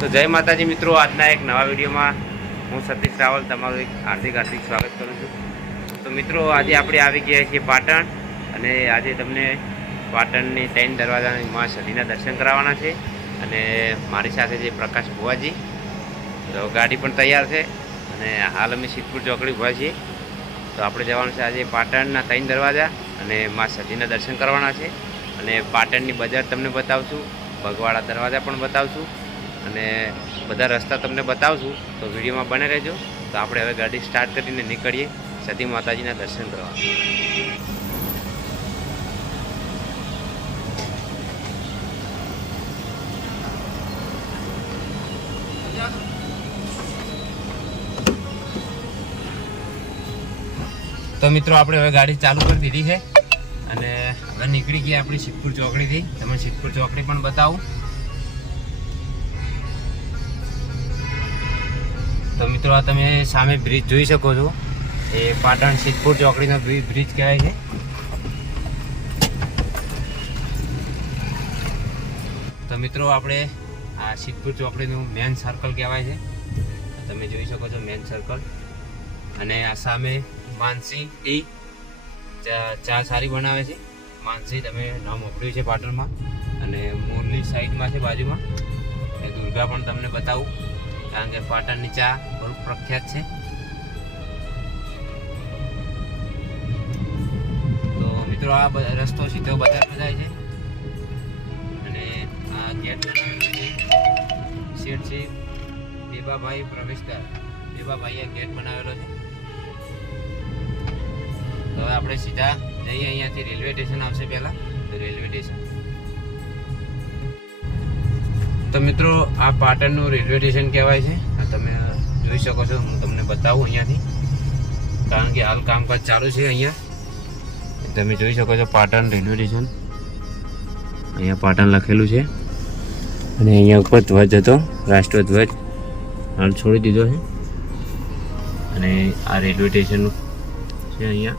તો જય માતાજી મિત્રો, આજના એક નવા વિડીયોમાં હું સતીશ રાવલ તમારું એક હાર્દિક હાર્દિક સ્વાગત કરું છું. તો મિત્રો, આજે આપણે આવી ગયા છીએ પાટણ અને આજે તમને પાટણની ત્રણ દરવાજાની મા સતીના દર્શન કરાવવાના છે અને મારી સાથે છે પ્રકાશ ભુવાજી. તો ગાડી પણ તૈયાર છે અને હાલ અમે સિદ્ધપુર ચોકડી ઊભા છીએ. તો આપણે જવાનું છે આજે પાટણના ત્રણ દરવાજા અને મા સતીના દર્શન કરવાના છે. અને પાટણની બજાર તમને બતાવશું ભગવાડા દરવાજા પણ બતાવશું. અને બધા રસ્તા તમને બતાવશું, તો વિડીયોમાં બને રહેજો. તો આપણે હવે ગાડી સ્ટાર્ટ કરીને નીકળીએ, સતી માતાજીના દર્શન કરવા. તો મિત્રો, આપણે હવે ગાડી ચાલુ કરી દીધી છે. અને હવે નીકળી ગયા આપણી સિદ્ધપુર ચોકડીથી. તમે સિદ્ધપુર ચોકડી પણ બતાવું. તો મિત્રો, આ તમે સામે બ્રિજ જોઈ શકો છો. એ પાટણ સિદ્ધપુર ચોકડીનો બ્રિજ કહેવાય છે. તો મિત્રો, આપણે આ સિદ્ધપુર ચોકડીનું મેન સર્કલ કહેવાય છે. તમે જોઈ શકો છો મેન સર્કલ અને આ સામે માનસી ટી ચા ચા સારી બનાવે છે. માનસી, તમે નામ મોકલ્યું છે પાટણમાં. અને મોરલી સાઈડમાં છે બાજુમાં. એ દુર્ગા પણ તમને બતાવું. કારણ કે પાટણની ચા બહુ પ્રખ્યાત છે. તો મિત્રો આ રસ્તો સીધો બજારમાં જાય છે. અને આ ગેટ શેડ છે બેબાભાઈ પ્રવેશદ્વાર. બેબાભાઈએ ગેટ બનાવેલો છે. તો હવે આપણે સીધા જઈએ અહીંયાથી રેલવે સ્ટેશન આવશે પહેલાં. તો રેલવે સ્ટેશન. તો મિત્રો, આ પાટણનું રેલવે સ્ટેશન કહેવાય છે. તમે જોઈ શકો છો, હું તમને બતાવું અહીંયાથી. કારણ કે હાલ કામકાજ ચાલુ છે અહીંયા. તમે જોઈ શકો છો પાટણ રેલવે સ્ટેશન. અહીંયા પાટણ લખેલું છે. અને અહીંયા ઉપર ધ્વજ હતો રાષ્ટ્રધ્વજ હાલ છોડી દીધો છે. અને આ રેલવે સ્ટેશન છે અહીંયા.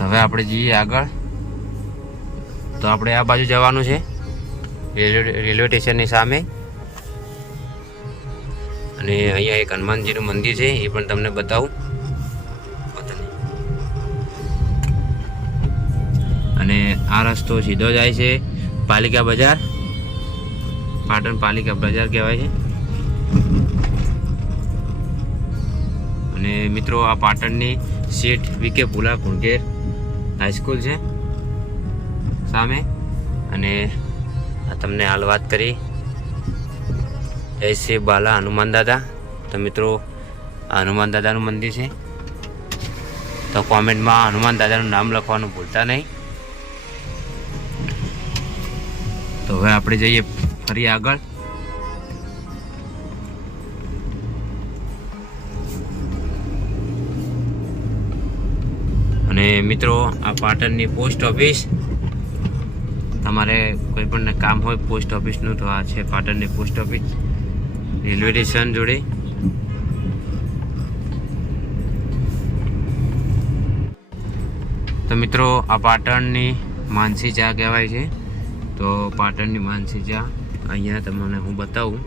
હવે આપણે જઈએ આગળ. તો આપણે આ બાજુ જવાનું છે. રેલવે સ્ટેશનની સામે. અને અહીંયા એક હનુમાનજીનું મંદિર છે, એ પણ તમને બતાવું. અને આ રસ્તો સીધો જાય છે પાલિકા બજાર. પાટણ પાલિકા બજાર કહેવાય છે. અને મિત્રો, આ પાટણની સીટ વિકે પુલા કુણકેર હાઈસ્કૂલ છે સામે. અને તમને હાલ વાત કરી. જય શ્રી બાલા હનુમાન દાદા. તો મિત્રો, આ હનુમાન દાદાનું મંદિર છે. તો કોમેન્ટમાં હનુમાન દાદાનું નામ લખવાનું ભૂલતા નહીં. તો હવે આપણે જઈએ ફરી આગળ. અને મિત્રો, આ પાટણની પોસ્ટ ઓફિસ તમારે કોઈ પણ કામ હોય પોસ્ટ ઓફિસનું તો આ છે પાટણની પોસ્ટ ઓફિસ રેલવે સ્ટેશન જોડે. તો મિત્રો, આ પાટણની માનસી ચા કહેવાય છે. તો પાટણની માનસી ચા અહીંયા તમને હું બતાવું.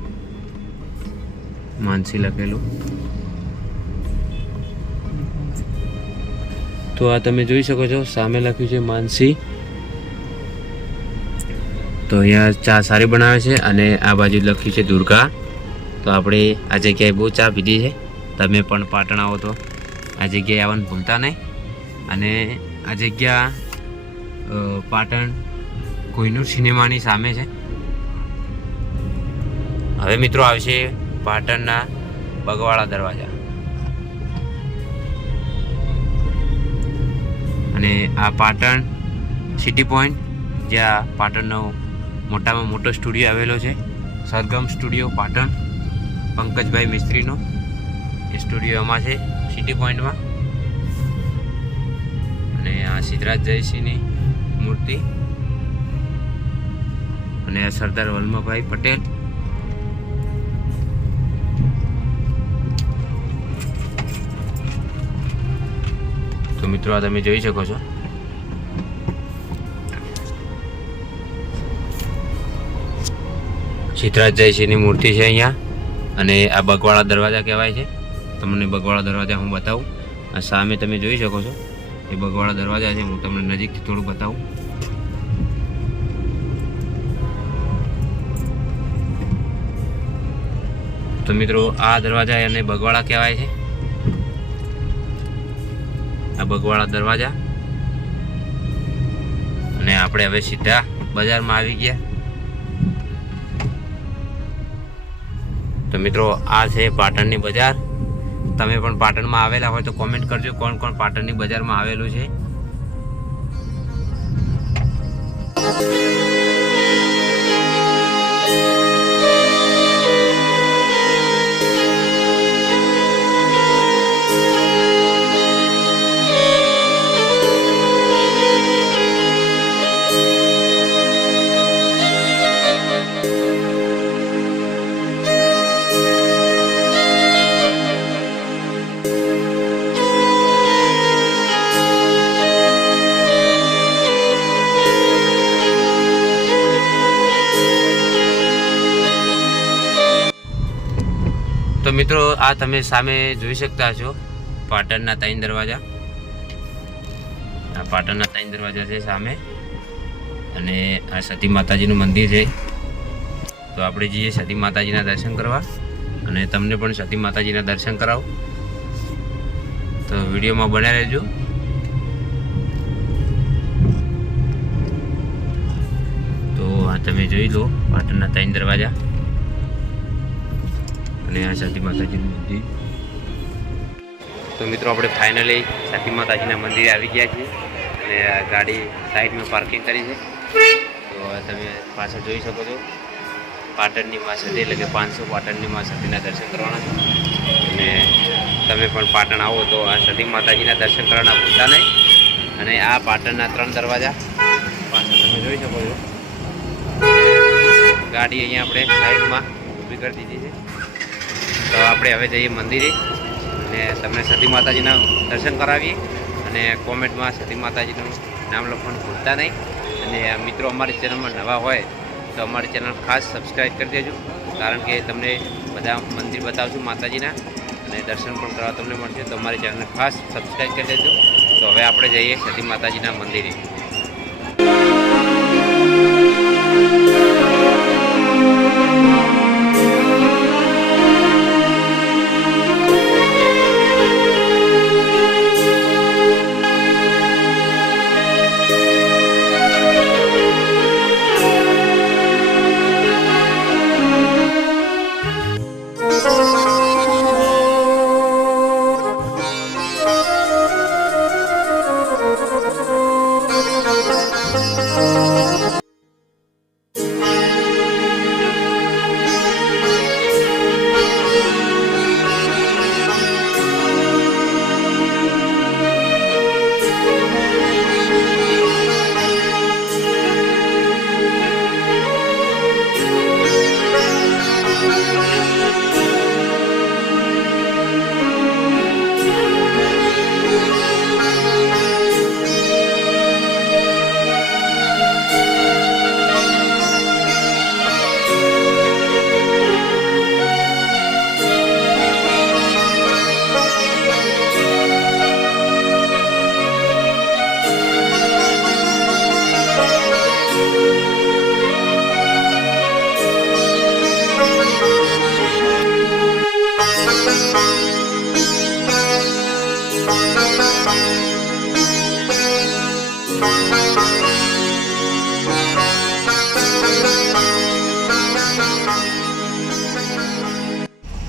માનસી લખેલું. તો આ તમે જોઈ શકો છો, સામે લખ્યું છે માનસી. તો અહીંયા ચા સારી બનાવે છે અને આ બાજુ લખ્યું છે દુર્ગા. તો આપણે આ જગ્યાએ બહુ ચા પીધી છે. તમે પણ પાટણ આવો તો આ જગ્યાએ આવવાનું ભૂલતા નહીં. અને આ જગ્યા પાટણ કોઈનું સિનેમાની સામે છે. હવે મિત્રો આવશે પાટણના બગવાડા દરવાજા. અને આ પાટણ સિટી પોઈન્ટ, જ્યાં પાટણનો મોટામાં મોટો સ્ટુડિયો આવેલો છે. સરગમ સ્ટુડિયો, પાટણ. પંકજભાઈ મિસ્ત્રીનો. એ સ્ટુડિયોમાં છે, સિટી પોઈન્ટમાં. અને આ સિદ્ધરાજ જયસિંહની મૂર્તિ. અને આ સરદાર વલ્લભભાઈ પટેલ. તો મિત્રો, આ તમે જોઈ શકો છો. ચિત્રાજ જયસિંહની મૂર્તિ છે અહીંયા. અને આ બગવાળા દરવાજા કહેવાય છે. તમને બગવાળા દરવાજા હું બતાવું. આ સામે તમે જોઈ શકો છો. એ બગવાળા દરવાજા છે, હું તમને નજીકથી થોડું બતાવું. તો મિત્રો, આ દરવાજા એને બગવાળા કહેવાય છે. આ બગવાળા દરવાજા. અને આપણે હવે સીધા બજારમાં આવી ગયા. તો મિત્રો, આ છે પાટણની બજાર. તમે પણ પાટણમાં આવેલા હોય તો કોમેન્ટ કરજો કોણ કોણ પાટણની બજારમાં આવેલું છે. મિત્રો, આ તમે સામે જોઈ શકતા છો પાટણના ત્રણ દરવાજા. આ પાટણના ત્રણ દરવાજા છે સામે. અને આ સતી માતાજીનું મંદિર છે. તો આપણે જઈએ સતી માતાજીના દર્શન કરવા. અને તમને પણ સતી માતાજીના દર્શન કરાવો. તો વિડીયોમાં બન્યા રહેજો. તો આ તમે જોઈ લો પાટણના ત્રણ દરવાજા. અને આ સાથી માતાજીનું મંદિર. તો મિત્રો, આપણે ફાઇનલી સાથી માતાજીના મંદિરે આવી ગયા છીએ અને ગાડી સાઈડમાં પાર્કિંગ કરી છે. તો તમે પાછળ જોઈ શકો છો, પાટણની માં એટલે કે પાંચસો પાટણની માં દર્શન કરવાના અને તમે પણ પાટણ આવો તો આ સતી માતાજીના દર્શન કરવાના ભૂલતા નહીં. અને આ પાટણના ત્રણ દરવાજા પાછળ તમે જોઈ શકો છો. ગાડી અહીંયા આપણે સાઈડમાં ઊભી કરી દીધી છે. તો આપણે હવે જઈએ મંદિરે અને તમને સતી માતાજીના દર્શન કરાવીએ અને કોમેન્ટમાં સતી માતાજીનું નામ લખવાનું ભૂલતા નહીં. અને મિત્રો, અમારી ચેનલમાં નવા હોય તો અમારી ચેનલ ખાસ સબસ્ક્રાઈબ કરી દેજો, કારણ કે તમને બધા મંદિર બતાવશું માતાજીના અને દર્શન પણ કરવા તમને મળશે. તો અમારી ચેનલને ખાસ સબસ્ક્રાઈબ કરી દેજો. તો હવે આપણે જઈએ સતી માતાજીના મંદિરે.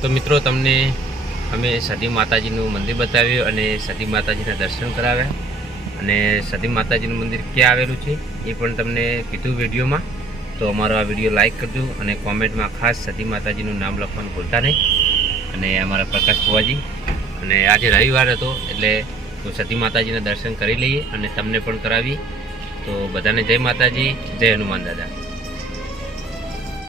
તો મિત્રો, તમને અમે સતી માતાજીનું મંદિર બતાવ્યું અને સતી માતાજીના દર્શન કરાવ્યા. અને સતી માતાજીનું મંદિર ક્યાં આવેલું છે એ પણ તમને કીધું વિડીયોમાં. તો અમારો આ વીડિયો લાઇક કરજો અને કોમેન્ટમાં ખાસ સતી માતાજીનું નામ લખવાનું ભૂલતા નહીં. અને અમારા પ્રકાશ ભુવાજી, અને આજે રવિવાર હતો એટલે તો સતી માતાજીના દર્શન કરી લઈએ અને તમને પણ કરાવી. તો બધાને જય માતાજી, જય હનુમાન દાદા.